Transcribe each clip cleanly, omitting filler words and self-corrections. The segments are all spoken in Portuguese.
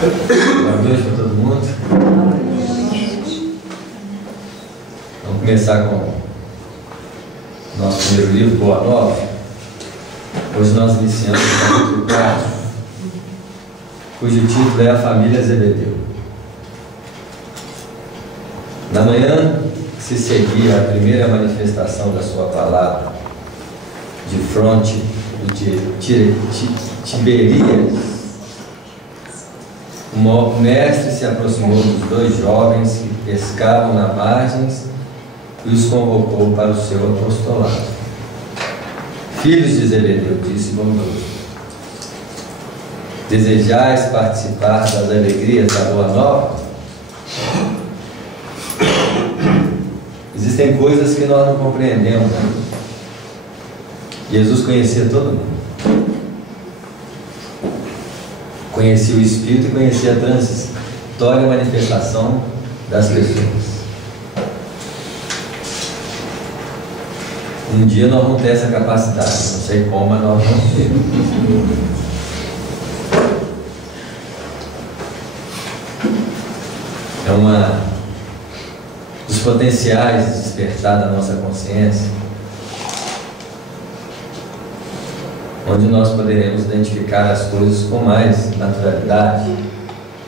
Boa noite para todo mundo. Vamos começar com o nosso primeiro livro, Boa Nova. Hoje nós iniciamos o capítulo 4, cujo título é A Família Zebedeu. Na manhã que se seguia a primeira manifestação da sua palavra, de fronte de Tiberíades, o mestre se aproximou dos dois jovens que pescavam na margem e os convocou para o seu apostolado. Filhos de Zebedeu, disse bondoso, desejais participar das alegrias da Boa Nova? Existem coisas que nós não compreendemos, né? Jesus conhecia todo mundo. Conhecia o Espírito e conhecia a transitória manifestação das pessoas. Um dia nós vamos ter essa capacidade, não sei como, mas nós vamos ter. É uma dos potenciais de despertar da nossa consciência, onde nós poderemos identificar as coisas com mais naturalidade,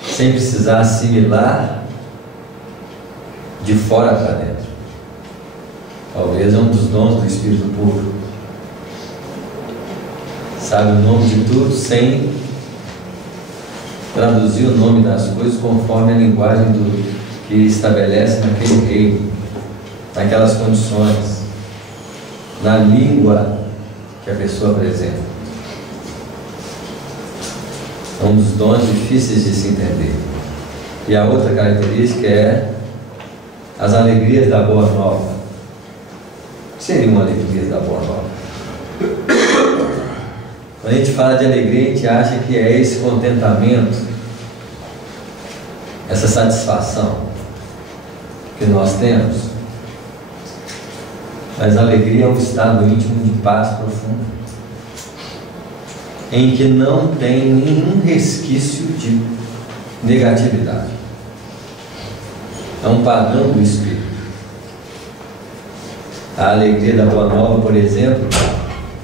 sem precisar assimilar de fora para dentro. Talvez é um dos dons do Espírito puro. Sabe o nome de tudo sem traduzir o nome das coisas conforme a linguagem que estabelece naquele reino, naquelas condições, na língua que a pessoa apresenta. É um dos dons difíceis de se entender. E a outra característica é as alegrias da Boa Nova. O que seriam alegrias da Boa Nova? Quando a gente fala de alegria, a gente acha que é esse contentamento, essa satisfação que nós temos. Mas a alegria é um estado íntimo de paz profunda, em que não tem nenhum resquício de negatividade. É um padrão do Espírito. A alegria da Boa Nova, por exemplo,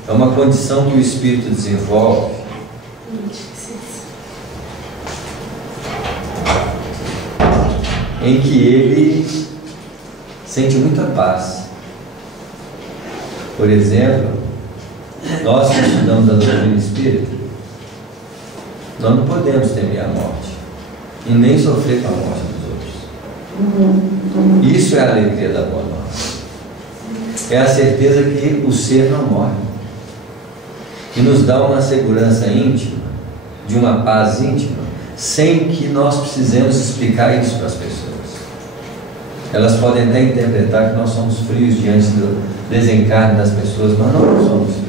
é uma condição que o Espírito desenvolve em que ele sente muita paz. Por exemplo, nós que estudamos a doutrina espírita, nós não podemos temer a morte e nem sofrer com a morte dos outros. Isso é a alegria da Boa Nova. É a certeza que o ser não morre e nos dá uma segurança íntima, de uma paz íntima, sem que nós precisemos explicar isso para as pessoas. Elas podem até interpretar que nós somos frios diante do desencarne das pessoas, mas não somos frios.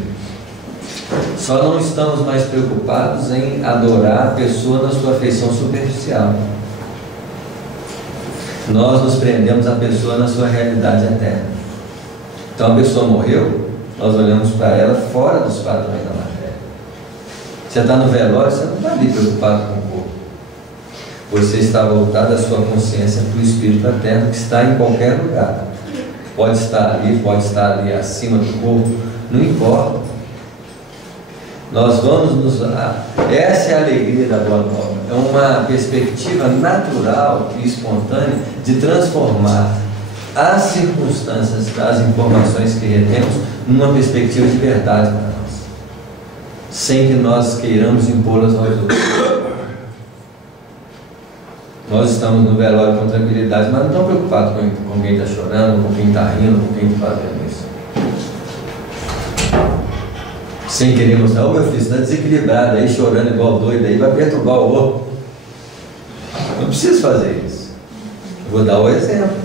Só não estamos mais preocupados em adorar a pessoa na sua afeição superficial. Nós nos prendemos à pessoa na sua realidade eterna. Então a pessoa morreu, nós olhamos para ela fora dos padrões da matéria. Você está no velório, você não está ali preocupado com o corpo. Você está voltado a sua consciência para o Espírito eterno que está em qualquer lugar. Pode estar ali acima do corpo, não importa. Nós vamos nos... Essa é a alegria da Boa Nova. É uma perspectiva natural e espontânea de transformar as circunstâncias das informações que retemos numa perspectiva de verdade para nós, sem que nós queiramos impô-las aos outros. Nós estamos no velório com tranquilidade, mas não estamos preocupados com quem está chorando, com quem está rindo, com quem está fazendo isso. Sem querer mostrar, meu filho, você está desequilibrado aí, chorando igual doido aí, vai perturbar o outro. Não preciso fazer isso. Eu vou dar o exemplo.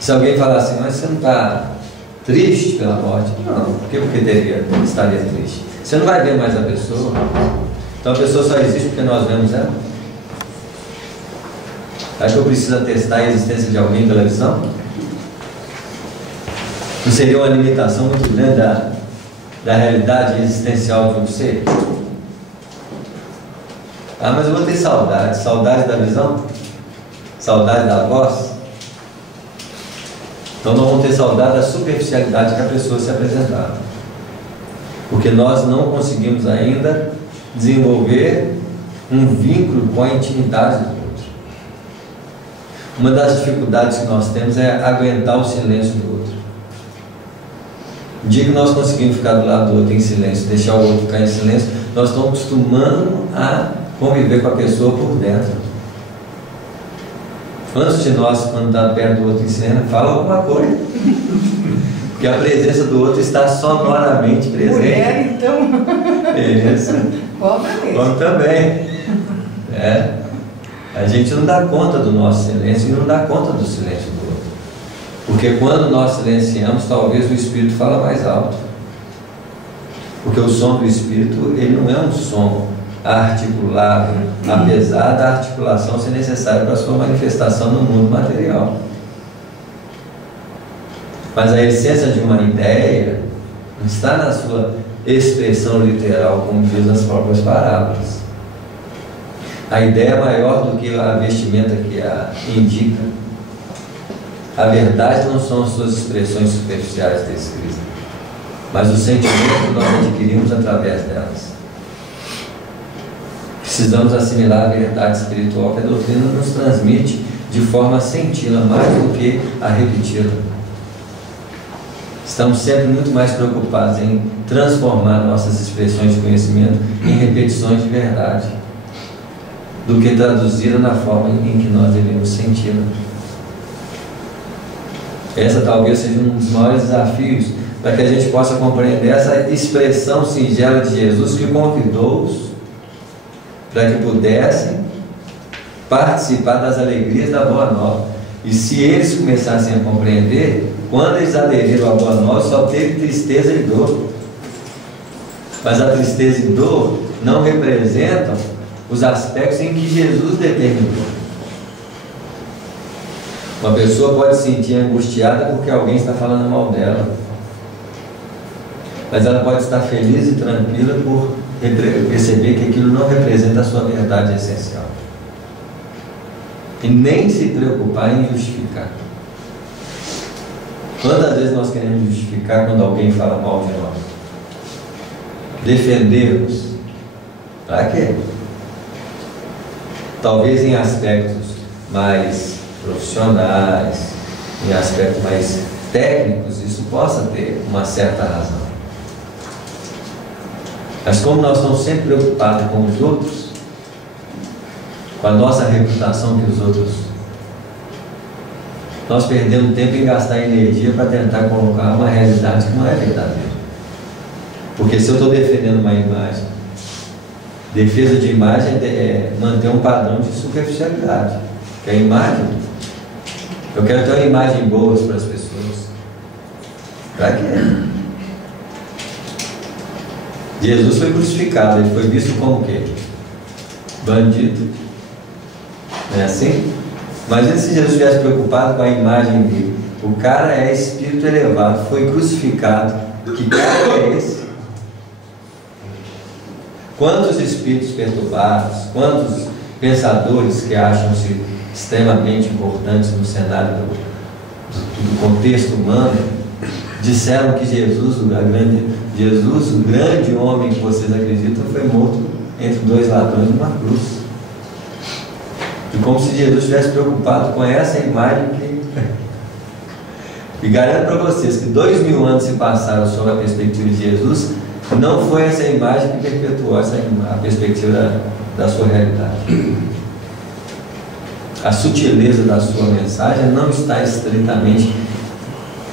Se alguém falar assim, mas você não está triste pela morte? Não, porque estaria triste? Você não vai ver mais a pessoa. Então a pessoa só existe porque nós vemos ela. Acho que eu preciso atestar a existência de alguém pela visão? Não seria uma limitação muito grande da realidade existencial de um ser? Ah, mas eu vou ter saudade. Saudade da visão? Saudade da voz? Então nós vamos ter saudade da superficialidade que a pessoa se apresentava. Porque nós não conseguimos ainda desenvolver um vínculo com a intimidade do outro. Uma das dificuldades que nós temos é aguentar o silêncio do outro. O dia que nós conseguimos ficar do lado do outro em silêncio, deixar o outro ficar em silêncio, nós estamos acostumando a conviver com a pessoa por dentro. Antes de nós, quando está perto do outro em silêncio, fala alguma coisa. Porque a presença do outro está sonoramente presente. Mulher, então. Isso. Cobra mesmo. Homem também. A gente não dá conta do nosso silêncio e não dá conta do silêncio do outro. Porque quando nós silenciamos, talvez o Espírito fala mais alto. Porque o som do Espírito, ele não é um som articulável, apesar da articulação ser necessária para a sua manifestação no mundo material. Mas a essência de uma ideia não está na sua expressão literal, como diz as próprias parábolas. A ideia é maior do que a vestimenta que a indica. A verdade não são as suas expressões superficiais descritas, mas o sentimento que nós adquirimos através delas. Precisamos assimilar a verdade espiritual que a doutrina nos transmite de forma a senti-la mais do que a repeti-la. Estamos sempre muito mais preocupados em transformar nossas expressões de conhecimento em repetições de verdade, do que traduzir na forma em que nós devemos senti-la. Essa talvez seja um dos maiores desafios para que a gente possa compreender essa expressão singela de Jesus que convidou-os para que pudessem participar das alegrias da Boa Nova. E se eles começassem a compreender, quando eles aderiram à Boa Nova, só teve tristeza e dor. Mas a tristeza e dor não representam os aspectos em que Jesus determinou. Uma pessoa pode se sentir angustiada porque alguém está falando mal dela, mas ela pode estar feliz e tranquila por perceber que aquilo não representa a sua verdade essencial, e nem se preocupar em justificar. Quantas vezes nós queremos justificar quando alguém fala mal de nós? Defendermos. Para quê? Talvez em aspectos mais profissionais, em aspectos mais técnicos, isso possa ter uma certa razão. Mas como nós estamos sempre preocupados com os outros, com a nossa reputação que os outros, nós perdemos tempo em gastar energia para tentar colocar uma realidade que não é verdadeira. Porque se eu estou defendendo uma imagem, defesa de imagem é manter um padrão de superficialidade, que é a imagem. Eu quero ter uma imagem boa para as pessoas. Para quê? Jesus foi crucificado, ele foi visto como o quê? Bandido. Não é assim? Imagina se Jesus estivesse preocupado com a imagem dele. O cara é espírito elevado, foi crucificado. Que cara é esse? Quantos espíritos perturbados, quantos pensadores que acham-se extremamente importantes no cenário do contexto humano, disseram que Jesus, o grande homem que vocês acreditam, foi morto entre dois ladrões numa cruz. E como se Jesus estivesse preocupado com essa imagem que... E garanto para vocês que 2000 anos se passaram sobre a perspectiva de Jesus, não foi essa imagem que perpetuou a perspectiva da sua realidade. A sutileza da sua mensagem não está estritamente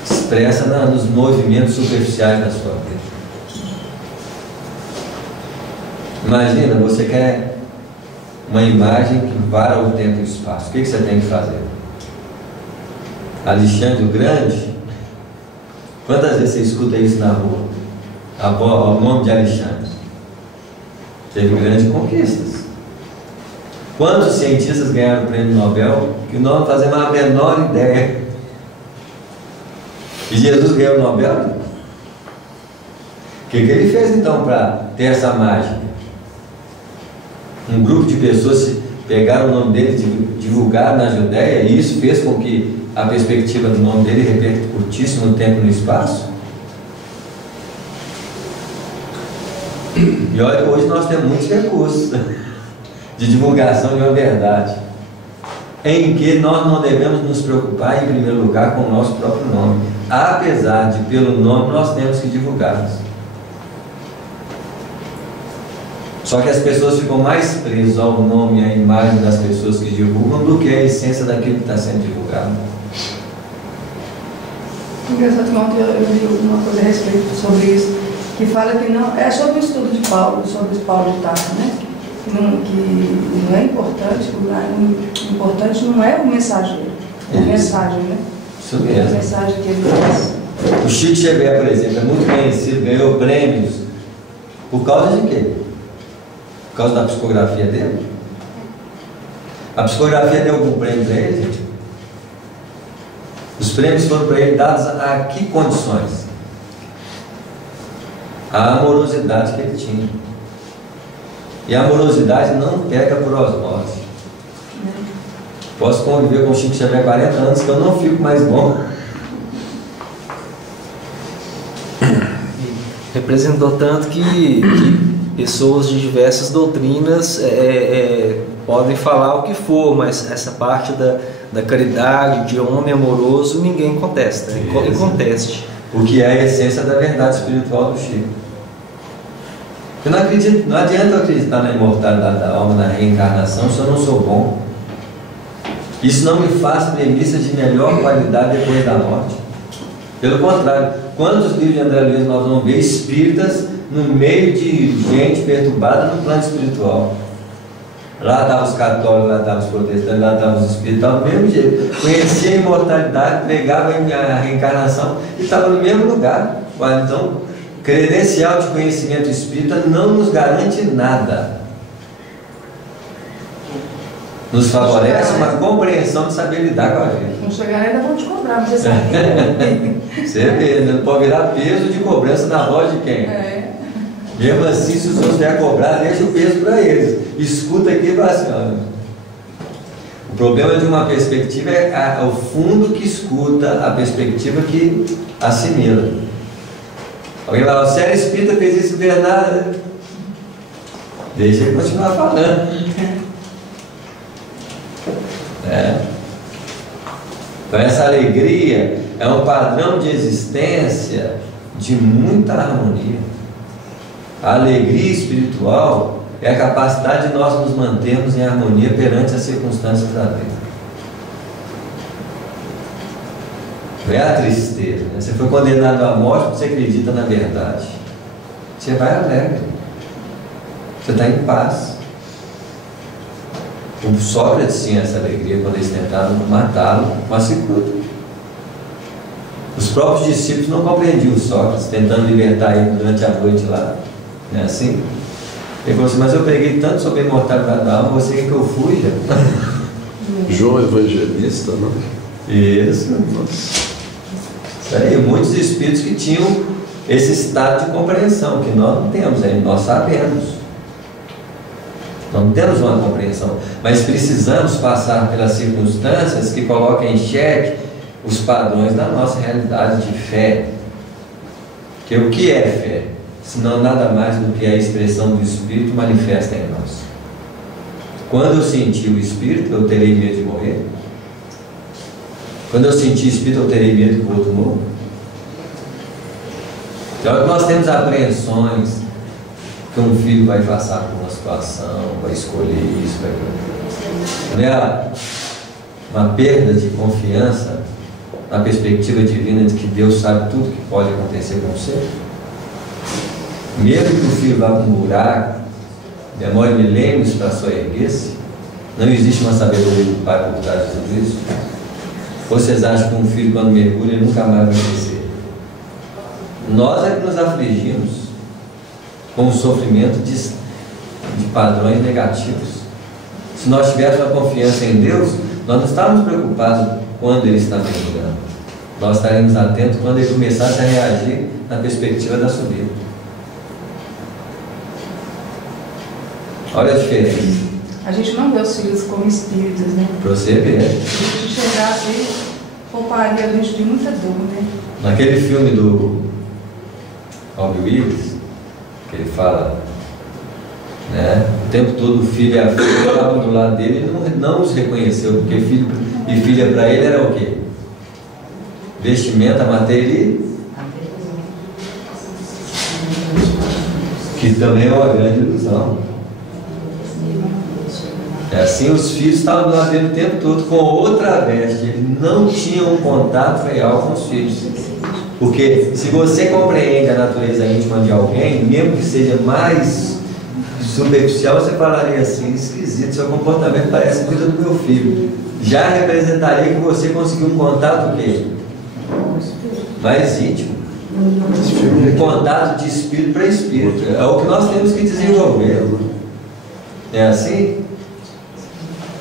expressa nos movimentos superficiais da sua vida. Imagina, você quer uma imagem que vara o tempo e o espaço. O que você tem que fazer? Alexandre o Grande, quantas vezes você escuta isso na rua? O nome de Alexandre teve grandes conquistas. Quantos cientistas ganharam o prêmio Nobel que nós não fazemos a menor ideia? E Jesus ganhou o Nobel? O que ele fez então para ter essa mágica? Um grupo de pessoas pegaram o nome dele, divulgaram na Judéia, e isso fez com que a perspectiva do nome dele repercutisse no tempo e no espaço. E olha que hoje nós temos muitos recursos de divulgação de uma verdade, em que nós não devemos nos preocupar, em primeiro lugar, com o nosso próprio nome, apesar de, pelo nome, nós temos que divulgá-los. Só que as pessoas ficam mais presas ao nome e à imagem das pessoas que divulgam do que a essência daquilo que está sendo divulgado. Engraçado que ontem eu li uma coisa a respeito sobre isso, que fala que não, é sobre o estudo de Paulo, sobre Paulo de Tarso, né? Que não é importante, o importante não é o mensageiro, é a mensagem, né? Isso mesmo. A mensagem que ele traz. O Chico Xavier, por exemplo, é muito conhecido, ganhou prêmios por causa de quê? Por causa da psicografia dele? A psicografia deu algum prêmio para ele, gente? Os prêmios foram para ele dados a que condições? A amorosidade que ele tinha. E a amorosidade não pega por osmose. Posso conviver com o Chico Xavier 40 anos que eu não fico mais bom. Representou tanto que pessoas de diversas doutrinas podem falar o que for, mas essa parte da caridade, de homem amoroso, ninguém contesta, inconteste. O que é a essência da verdade espiritual do Chico. Eu não acredito, não adianta eu acreditar na imortalidade da alma, na reencarnação, se eu não sou bom. Isso não me faz premissa de melhor qualidade depois da morte. Pelo contrário, quantos livros de André Luiz nós vamos ver espíritas no meio de gente perturbada no plano espiritual? Lá estavam os católicos, lá estavam os protestantes, lá estavam os espíritas, do mesmo jeito. Conhecia a imortalidade, pregava a reencarnação e estava no mesmo lugar. Então, credencial de conhecimento espírita não nos garante nada. Nos favorece uma compreensão de saber lidar com a gente. Não chegar ainda vão te cobrar, você sabe. Você vê, não pode virar peso de cobrança na voz de quem? Mesmo assim, se os outros vier cobrar, deixa o peso para eles. Escuta aqui e fala assim, olha. O problema de uma perspectiva é o fundo que escuta, a perspectiva que assimila. Alguém vai falar, se era espírita, fez isso, não nada. Deixa ele continuar falando. Então essa alegria é um padrão de existência de muita harmonia. A alegria espiritual é a capacidade de nós nos mantermos em harmonia perante as circunstâncias da vida. Não é a tristeza, né? Você foi condenado à morte porque você acredita na verdade. Você vai alegre. Você está em paz. O Sócrates tinha essa alegria quando eles tentaram matá-lo com a cicuta. Os próprios discípulos não compreendiam o Sócrates, tentando libertar ele durante a noite lá. Não é assim? Ele falou assim, mas eu preguei tanto sobre a imortalidade da alma, você quer que eu fuja? João Evangelista, não? Isso. Isso aí, muitos espíritos que tinham esse estado de compreensão, que nós não temos, nós sabemos. Nós não temos uma compreensão, mas precisamos passar pelas circunstâncias que colocam em xeque os padrões da nossa realidade de fé. Que o que é fé? Senão nada mais do que a expressão do Espírito manifesta em nós. Quando eu sentir o Espírito, eu terei medo de morrer? Quando eu sentir o Espírito, eu terei medo que o outro morra? Então nós temos apreensões que um filho vai passar por uma situação, vai escolher isso, vai... Não é uma perda de confiança na perspectiva divina de que Deus sabe tudo que pode acontecer com você? Mesmo que o filho vá para um buraco, demore milênios para só erguer-se, não existe uma sabedoria do Pai por trás de tudo isso? Ou vocês acham que um filho, quando mergulha, ele nunca mais vai crescer? Nós é que nos afligimos com o sofrimento de padrões negativos. Se nós tivéssemos uma confiança em Deus, nós não estávamos preocupados quando Ele está mergulhando. Nós estaremos atentos quando Ele começasse a reagir na perspectiva da subida. Olha a diferença. A gente não vê os filhos como espíritos, né? Para você ver. Se a gente chegar assim, pouparia a gente de muita dor, né? Naquele filme do Robin Williams, que ele fala, né, o tempo todo o filho e a filha estavam do lado dele e não os reconheceu, porque filho e filha para ele era o quê? Vestimenta, matéria, que também é uma grande ilusão. É assim, os filhos estavam do lado dele o tempo todo com outra veste, ele não tinha um contato real com os filhos. Porque se você compreende a natureza íntima de alguém, mesmo que seja mais superficial, você falaria assim, esquisito, seu comportamento parece coisa do meu filho. Já representaria que você conseguiu um contato o quê? Mais íntimo. Um contato de espírito para espírito. É o que nós temos que desenvolver. É assim?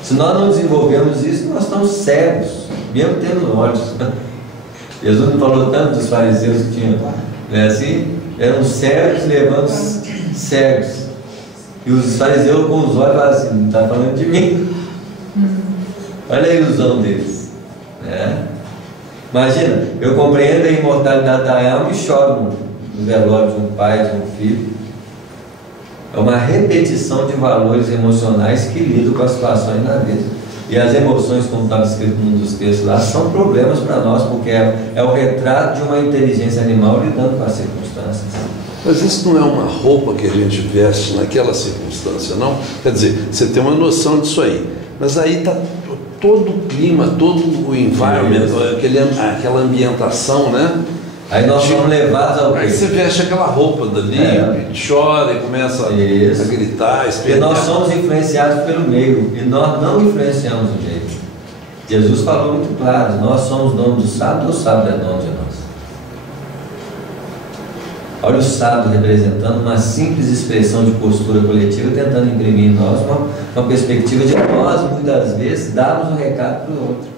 Se nós não desenvolvemos isso, nós estamos cegos, mesmo tendo olhos. Jesus não falou tanto dos fariseus que tinham, não é assim? Eram cegos levando cegos. E os fariseus com os olhos falavam assim, não está falando de mim. Olha a ilusão deles. Né? Imagina, eu compreendo a imortalidade da alma e choro no velório de um pai, de um filho. É uma repetição de valores emocionais que lidam com as situações na vida. E as emoções, como estava escrito num dos textos lá, são problemas para nós, porque é o retrato de uma inteligência animal lidando com as circunstâncias. Mas isso não é uma roupa que a gente veste naquela circunstância, não? Quer dizer, você tem uma noção disso aí. Mas aí está todo o clima, todo o environment, aquela ambientação, né? Aí nós somos levados ao quê? Aí você veste aquela roupa dali, chora e começa a gritar, e nós somos influenciados pelo meio, e nós não influenciamos o meio. Jesus falou muito claro, nós somos donos do sábado, ou o sábado é dono de nós. Olha o sábado representando uma simples expressão de postura coletiva, tentando imprimir em nós uma perspectiva de nós, muitas vezes, darmos um recado para o outro.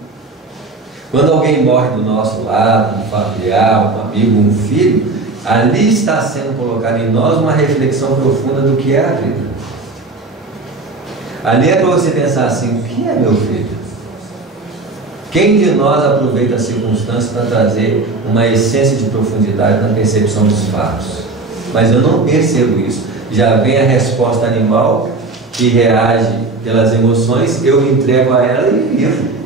Quando alguém morre do nosso lado, um familiar, um amigo, um filho, ali está sendo colocada em nós uma reflexão profunda do que é a vida. Ali é para você pensar assim, quem é meu filho? Quem de nós aproveita a circunstância para trazer uma essência de profundidade na percepção dos fatos? Mas eu não percebo isso. Já vem a resposta animal que reage pelas emoções, eu me entrego a ela e vivo.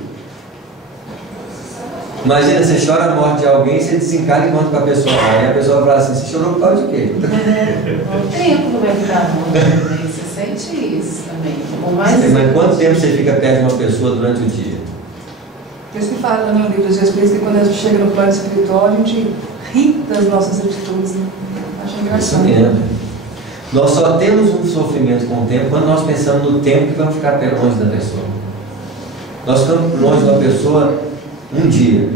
Imagina, você chora a morte de alguém, você desencarna e conta para a pessoa. Aí a pessoa fala assim, você chorou por causa de quê? O tempo não vai ficar bom, né? Você sente isso também. Mas quanto tempo você fica perto de uma pessoa durante o dia? Por isso que fala no livro dos Espíritos que quando a gente chega no plano espiritual, a gente ri das nossas atitudes. Né? Acho engraçado. Isso mesmo. Nós só temos um sofrimento com o tempo quando nós pensamos no tempo que vamos ficar longe da pessoa. Nós ficamos longe da pessoa um dia,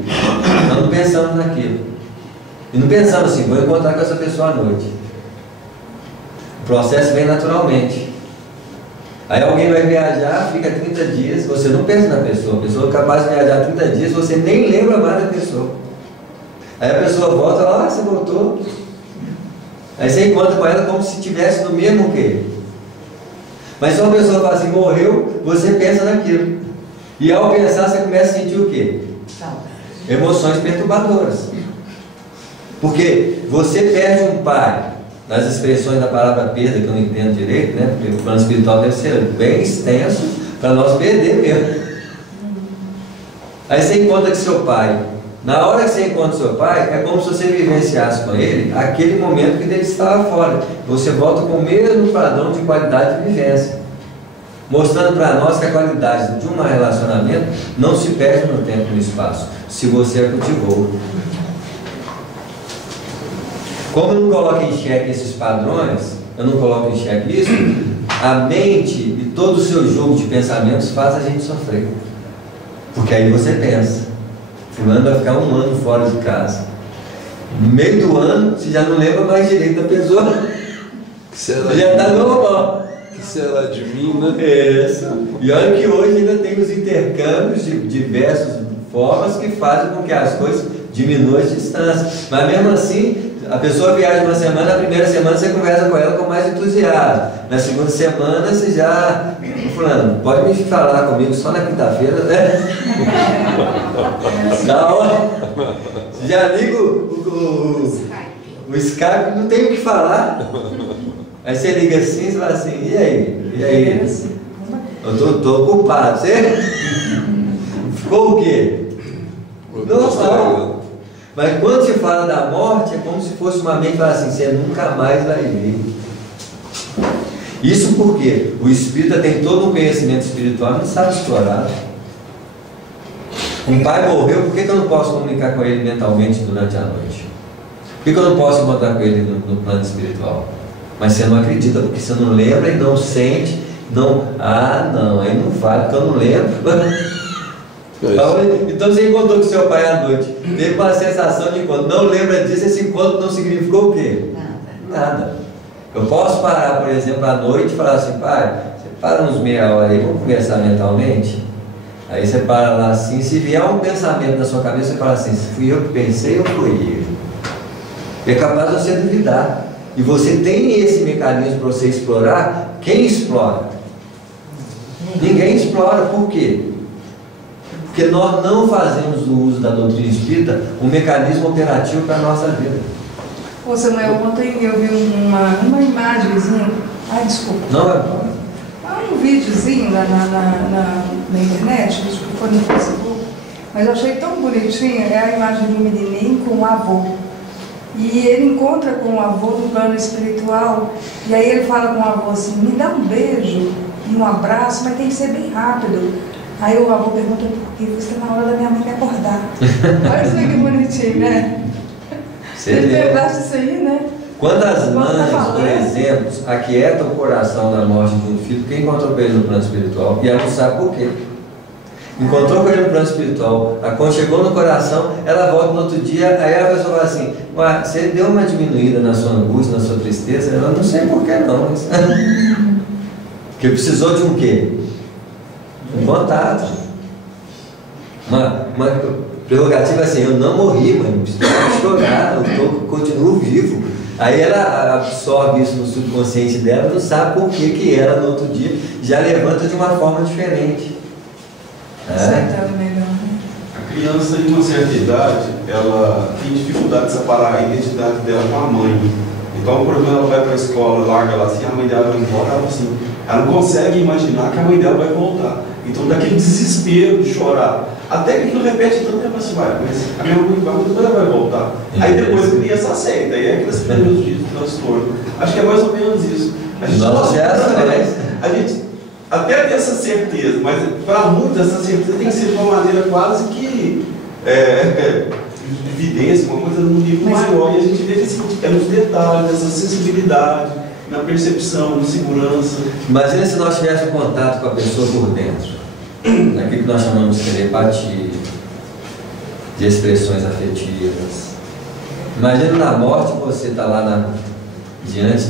nós não pensamos naquilo. E não pensamos assim, vou encontrar com essa pessoa à noite. O processo vem naturalmente. Aí alguém vai viajar, fica 30 dias, você não pensa na pessoa. A pessoa é capaz de viajar 30 dias, você nem lembra mais da pessoa. Aí a pessoa volta lá, você voltou. Aí você encontra com ela como se estivesse no mesmo quê? Mas se uma pessoa fala assim, morreu, você pensa naquilo. E ao pensar, você começa a sentir o quê? Emoções perturbadoras. Porque você perde um pai, nas expressões da palavra perda, que eu não entendo direito, né? Porque o plano espiritual deve ser bem extenso para nós perder mesmo. Aí você encontra com seu pai. Na hora que você encontra seu pai, é como se você vivenciasse com ele aquele momento que ele estava fora. Você volta com o mesmo padrão de qualidade de vivência, mostrando para nós que a qualidade de um relacionamento não se perde no tempo e no espaço, se você a cultivou. Como eu não coloco em xeque esses padrões, eu não coloco em xeque isso, a mente e todo o seu jogo de pensamentos faz a gente sofrer. Porque aí você pensa, fulano vai ficar 1 ano fora de casa. No meio do ano, você já não lembra mais direito da pessoa. Já está normal. Que será de mim, né? Isso. E olha que hoje ainda tem os intercâmbios de diversas formas que fazem com que as coisas diminuam as distâncias. Mas mesmo assim, A pessoa viaja uma semana, na primeira semana você conversa com ela com mais entusiasmo. Na segunda semana você já... Fulano, pode me falar comigo só na quinta-feira, né? Na hora. Já liga o Skype, não tem o que falar. Aí você liga assim, você fala assim, e aí? E aí? Eu tô ocupado, você? Ficou o quê? Normal. Mas quando se fala da morte, é como se fosse uma mente que fala assim, você nunca mais vai ver. Isso porque o espírita tem todo um conhecimento espiritual e não sabe explorar. Um pai morreu, por que eu não posso comunicar com ele mentalmente durante a noite? Por que eu não posso encontrar com ele no plano espiritual? Mas você não acredita, porque você não lembra e não sente, não, não, aí não vale, porque eu não lembro. Então você encontrou com seu pai à noite, teve uma sensação de encontro, não lembra disso, esse encontro não significou o quê? Nada. Eu posso parar, por exemplo, à noite e falar assim, pai, você para uns meia hora aí, vamos conversar mentalmente? Aí você para lá assim, se vier um pensamento na sua cabeça, você fala assim, se fui eu que pensei ou foi ele? É capaz de você duvidar. E você tem esse mecanismo para você explorar. Quem explora? Ninguém explora. Por quê? Porque nós não fazemos o uso da doutrina espírita um mecanismo operativo para a nossa vida. Ô Samuel, ontem eu vi uma imagenzinha. Ai, desculpa. Não é? Um videozinho na internet, acho que foi no Facebook, mas eu achei tão bonitinha. É a imagem de um menininho com um avô. E ele encontra com o avô no plano espiritual. E aí ele fala com o avô assim, me dá um beijo e um abraço, mas tem que ser bem rápido. Aí o avô pergunta por quê? Você está na hora da minha mãe me acordar. Olha isso que bonitinho, né? Você lembraste disso aí, né? Quantas mães, por exemplo, aquietam o coração na morte de um filho porque encontrou com ele no plano espiritual e ela não sabe por quê. Encontrou com ele no plano espiritual, aconchegou no coração, ela volta no outro dia, aí a pessoa fala assim, você deu uma diminuída na sua angústia, na sua tristeza? Ela não sei por que não. Porque precisou de um quê? Um contato. Uma prerrogativa assim, eu não morri, mas não preciso chorar, eu continuo vivo. Aí ela absorve isso no subconsciente dela, não sabe por que ela no outro dia já levanta de uma forma diferente. Aceitando melhor. A criança de uma certa idade, ela tem dificuldade de separar a identidade dela com a mãe. Então, por exemplo, ela vai para a escola, larga ela assim, a mãe dela vai embora, ela não consegue imaginar que a mãe dela vai voltar. Então, daquele desespero de chorar, até que aquilo repete tanto, ela assim, mas a minha mãe vai, mas ela vai voltar. Aí depois a criança aceita, aí é aqueles primeiros dias do transtorno. Acho que é mais ou menos isso. A gente até ter essa certeza, mas para muitos essa certeza tem que ser de uma maneira quase que evidência, uma coisa num nível maior, e a gente vê que é nos detalhes, nessa sensibilidade, na percepção, na segurança. Imagina se nós tivéssemos contato com a pessoa por dentro, naquilo que nós chamamos de telepatia, de expressões afetivas. Imagina na morte você está lá diante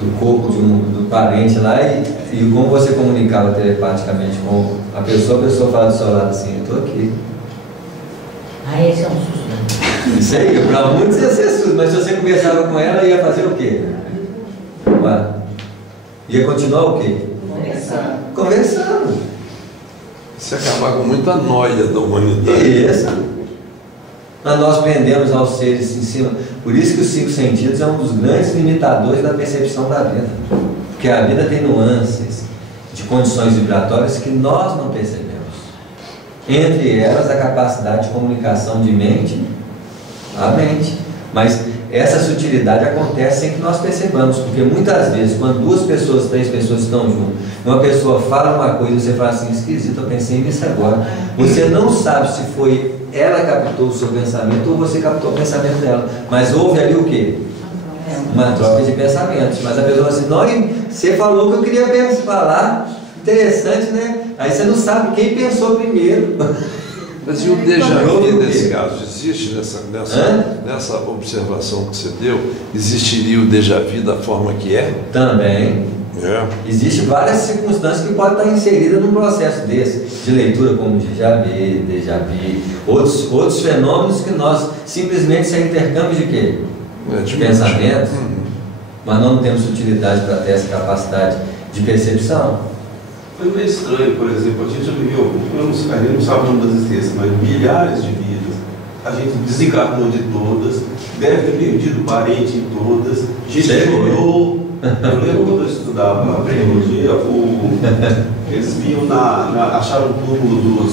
do corpo do parente lá e como você comunicava telepaticamente com a pessoa fala do seu lado assim, eu estou aqui. Esse é um susto. Isso aí, para muitos ia ser susto, mas se você conversava com ela, ia fazer o quê? Ia continuar o quê? Conversando. Isso acabar com muita noia da humanidade. Isso. Mas nós prendemos aos seres em cima. Por isso que os 5 sentidos é um dos grandes limitadores da percepção da vida. Porque a vida tem nuances de condições vibratórias que nós não percebemos. Entre elas a capacidade de comunicação de mente à mente. Mas essa sutilidade acontece sem que nós percebamos, porque muitas vezes quando 2 pessoas, 3 pessoas estão juntas, uma pessoa fala uma coisa e você fala assim, esquisito, eu pensei nisso agora. Você não sabe se foi ela que captou o seu pensamento ou você captou o pensamento dela, mas houve ali o quê? Uma troca de pensamentos. Mas a pessoa fala assim, não, você falou que eu queria falar, interessante, né? Aí você não sabe quem pensou primeiro. Mas e o déjà vu nesse caso? Existe nessa observação que você deu? Existiria o déjà vu da forma que é? Também. Existem várias circunstâncias que podem estar inseridas num processo desse, de leitura, como déjà vu, outros fenômenos que nós simplesmente sem intercâmbio de quê? De pensamentos, mas não temos utilidade para ter essa capacidade de percepção. Foi meio estranho, por exemplo, a gente já viveu, a gente não sabe o nome das existências, mas milhares de vidas. A gente desencarnou de todas, deve ter perdido parente em todas, a gente chorou. Eu lembro quando eu estudava biologia, eles viam acharam o túmulo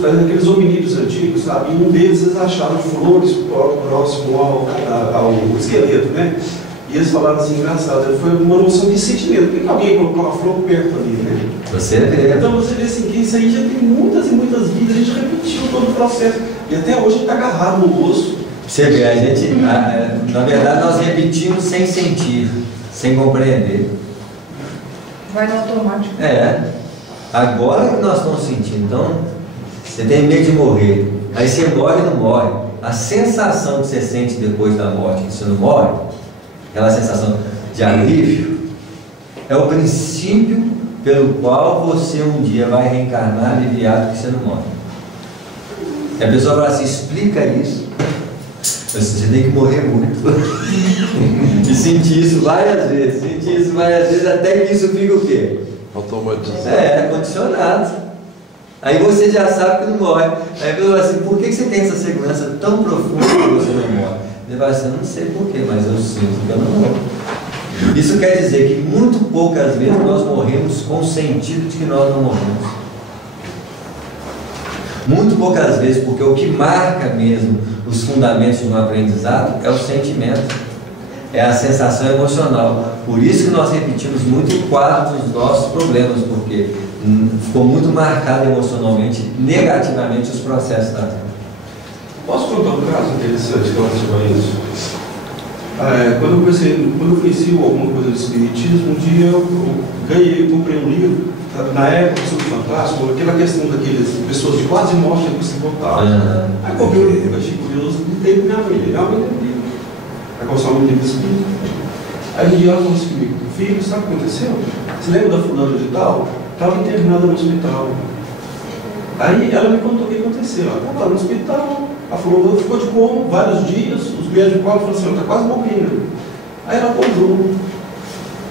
daqueles hominídeos antigos, sabe? E um deles eles acharam flores próximo ao esqueleto, né? E eles falaram assim, engraçado, foi uma noção de sentimento. Por que alguém colocou uma flor perto ali, né? Você vê. Então você vê assim, que isso aí já tem muitas e muitas vidas, a gente repetiu todo o processo. E até hoje está agarrado no osso. Você vê, a gente, na verdade, nós repetimos sem sentir, sem compreender. Vai no automático. Agora que nós estamos sentindo, então, você tem medo de morrer, aí você morre e não morre. A sensação que você sente depois da morte, que você não morre, aquela sensação de alívio, é o princípio pelo qual você um dia vai reencarnar aliviado que você não morre. E a pessoa fala assim, explica isso. Você tem que morrer muito. E sentir isso várias vezes, até que isso fica o quê? Automatizado. Condicionado. Aí você já sabe que não morre. Aí você fala assim, por que você tem essa segurança tão profunda que você não morre? Ele vai assim, eu não sei porquê, mas eu sinto que eu não morro. Isso quer dizer que muito poucas vezes nós morremos com o sentido de que nós não morremos. Muito poucas vezes, porque o que marca mesmo os fundamentos de um aprendizado é o sentimento, é a sensação emocional. Por isso que nós repetimos muito o quadro dos nossos problemas, porque ficou muito marcado emocionalmente, negativamente, os processos da vida. Posso contar um caso interessante relativo a isso? Quando eu conheci alguma coisa do espiritismo, um dia eu comprei um livro, na época sobre o fantástico, aquela questão daquelas pessoas de quase morte que você voltava. Aí comprei um livro, achei curioso, e dei para minha mãe. Minha mãe leu o livro. Aí consome um livro espírita. Aí um dia ela falou assim comigo, filho, sabe o que aconteceu? Você lembra da fulana de tal? Estava internada no hospital. Aí ela me contou o que aconteceu. Ela estava no hospital, ela falou, ficou de coma vários dias, os médicos falaram assim, ela está quase morrendo. Aí ela contou.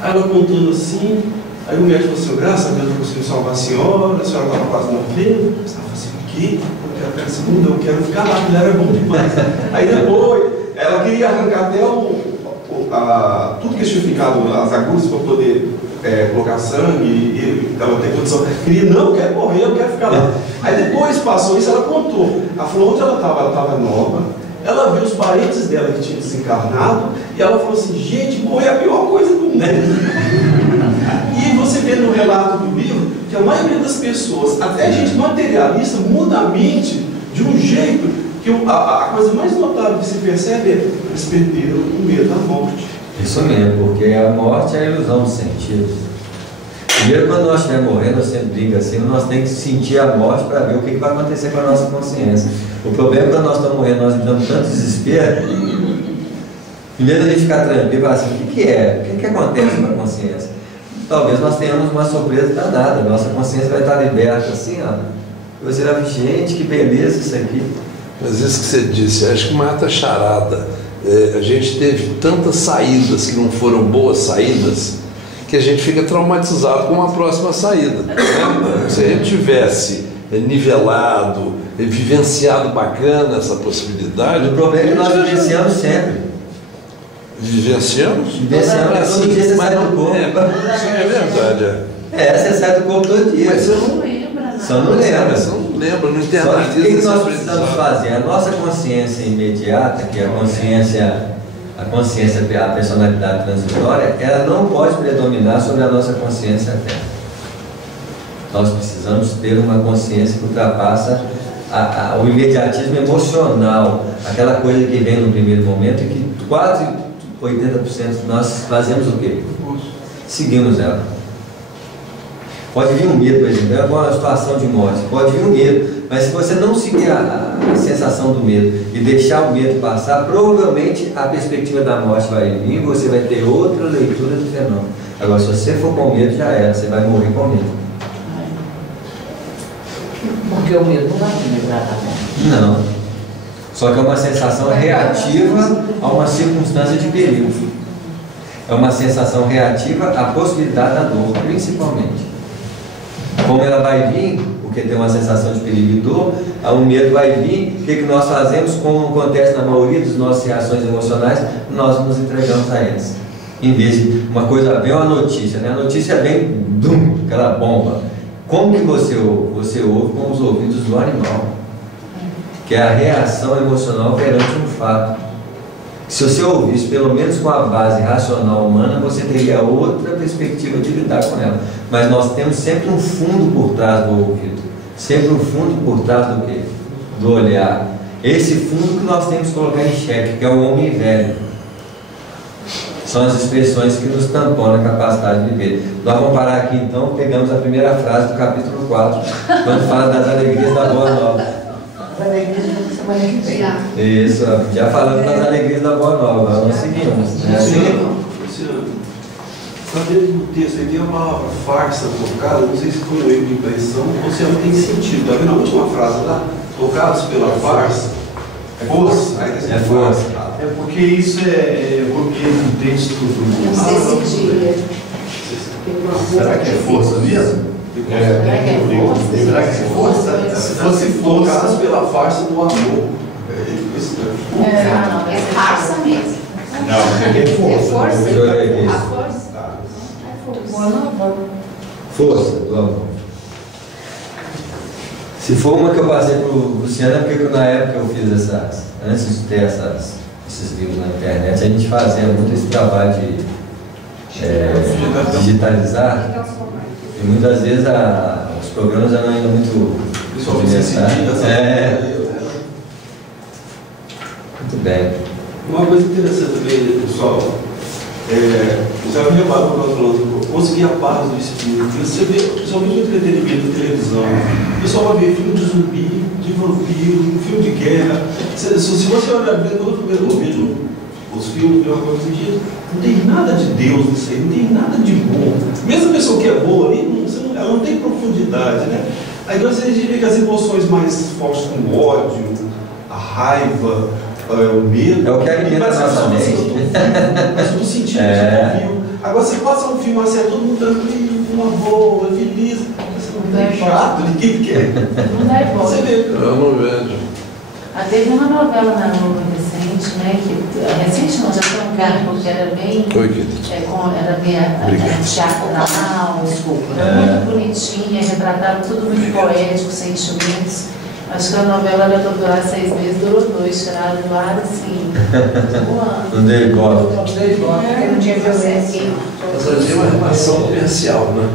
Aí ela contando assim, aí o médico falou assim, graças a Deus eu consegui salvar a senhora estava quase morrendo. Ela falou assim, o quê? Eu quero ficar segunda, eu quero ficar lá, que era bom demais. Aí depois, ela queria arrancar até tudo que tinha ficado, as agulhas para poder colocar sangue, e ela tem condição. Queria, não, eu quero morrer, eu quero ficar lá. Aí depois passou isso, ela contou. Ela falou onde ela estava nova, ela viu os parentes dela que tinham desencarnado, e ela falou assim, gente, morrer é a pior coisa do mundo. E você vê no relato do livro que a maioria das pessoas, até gente materialista, muda a mente de um jeito que a coisa mais notável que se percebe é eles perderam o medo da morte. Isso mesmo, porque a morte é a ilusão dos sentidos. Primeiro, quando nós estivermos morrendo, eu sempre digo assim, nós temos que sentir a morte para ver o que vai acontecer com a nossa consciência. O problema é que quando nós estamos morrendo, nós damos tanto desespero, em vez de a gente ficar tranquilo, falar assim, o que é? O que acontece com a consciência? Talvez nós tenhamos uma surpresa danada, nossa consciência vai estar liberta assim, ó. Você vai ver, gente, que beleza isso aqui. Mas isso que você disse, acho que mata a charada. A gente teve tantas saídas que não foram boas saídas, que a gente fica traumatizado com uma próxima saída. Se a gente tivesse nivelado, vivenciado bacana essa possibilidade... O problema é que nós vivenciamos sempre. Vivenciamos? Vivenciamos, assim, todo dia você sai não, do corpo. É verdade. Você sai do corpo todo dia. Mas você não lembra nada. Só não lembra. Você não lembra, não Só internaliza. que o que nós precisamos fazer? A nossa consciência imediata, que é a consciência, a personalidade transitória, ela não pode predominar sobre a nossa consciência eterna. Nós precisamos ter uma consciência que ultrapassa o imediatismo emocional, aquela coisa que vem no primeiro momento e que quase 80% nós fazemos o quê? Seguimos ela. Pode vir um medo, por exemplo, é uma situação de morte, pode vir um medo, Mas se você não seguir a sensação do medo e deixar o medo passar, provavelmente a perspectiva da morte vai vir e você vai ter outra leitura do fenômeno. Agora, se você for com medo, já era, você vai morrer com medo. Porque o medo não vai me livrar da morte. Não. Só que é uma sensação reativa a uma circunstância de perigo. É uma sensação reativa à possibilidade da dor, principalmente. Como ela vai vir, porque tem uma sensação de perigo e dor, o medo vai vir, o que nós fazemos, como acontece na maioria das nossas reações emocionais, nós nos entregamos a eles. Em vez de uma coisa, vem uma notícia, né? A notícia vem, aquela bomba. Como que você ouve? Você ouve com os ouvidos do animal, que é a reação emocional perante um fato. Se você ouvisse, pelo menos com a base racional humana, você teria outra perspectiva de lidar com ela. Mas nós temos sempre um fundo por trás do ouvido, sempre um fundo por trás do quê? Do olhar. Esse fundo que nós temos que colocar em xeque, que é o homem velho. São as expressões que nos tampam na capacidade de viver. Nós vamos parar aqui então, pegamos a primeira frase do capítulo 4, quando fala das alegrias da Boa Nova. As alegrias da semana que vem. Isso, já falamos das alegrias da Boa Nova, nós seguimos. Né? Cadê no texto aí tem a palavra farsa tocada, não sei se foi um erro de impressão ou se ela tem sentido. Está vendo a última frase lá? Tocados pela farsa, força. É força. É porque isso porque no texto do. Não sei se dia. Será que é força mesmo? Será que é força? Será que é força? Se fosse Tocados força. pela farsa do amor. Ah, não, é farsa mesmo. Não, é força. É força? É A força? Boa Nova. Força do amor. Se for uma que eu passei para o Luciano, é porque na época eu fiz antes de ter esses livros na internet, a gente fazia muito esse trabalho de digitalizar, e muitas vezes os programas eram ainda muito universitários. Muito bem. Uma coisa interessante também, pessoal, já me reparou quando nós falamos, conseguir a paz do espírito. Você vê, principalmente no entretenimento de televisão, o pessoal vai ver filme de zumbi, de vampiro, filme de guerra. Se você olhar bem no outro vídeo, os filmes, não tem nada de Deus nisso aí, não tem nada de bom. Mesmo a pessoa que é boa ali, ela não tem profundidade, né? Aí nós a gente vê que as emoções mais fortes, como o ódio, a raiva, o medo, é o que alimenta a nossa mente. Mas no sentido que viu. Agora você passa um filme assim, é todo mundo tranquilo, uma boa, feliz. Você não é chato, ninguém quer. Não dá igual. Você vê. Eu não vejo. Teve uma novela na Globo recente, né? Recente não, já foi um cargo que era bem. Oi, querido. Era bem teatral, era muito bonitinha, retratava tudo muito poético, sentimentos. Acho que a novela era para durar 6 meses, durou 2, tiraram do ar assim. Não deu igual. Não deu igual, porque não tinha violência. Mas ali é uma relação comercial, né?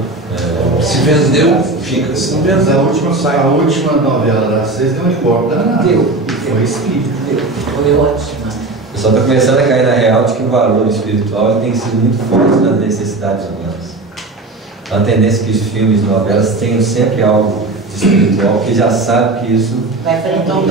Se vendeu, fica. Se não Mas vendeu, a última novela das 6 deu um igual danado. Deu. E foi escrito. Foi ótimo. O pessoal está começando a cair na real de que o valor espiritual tem sido muito forte nas necessidades humanas. A tendência que os filmes e novelas tenham sempre algo de espiritual, que já sabe que isso vai enfrentar o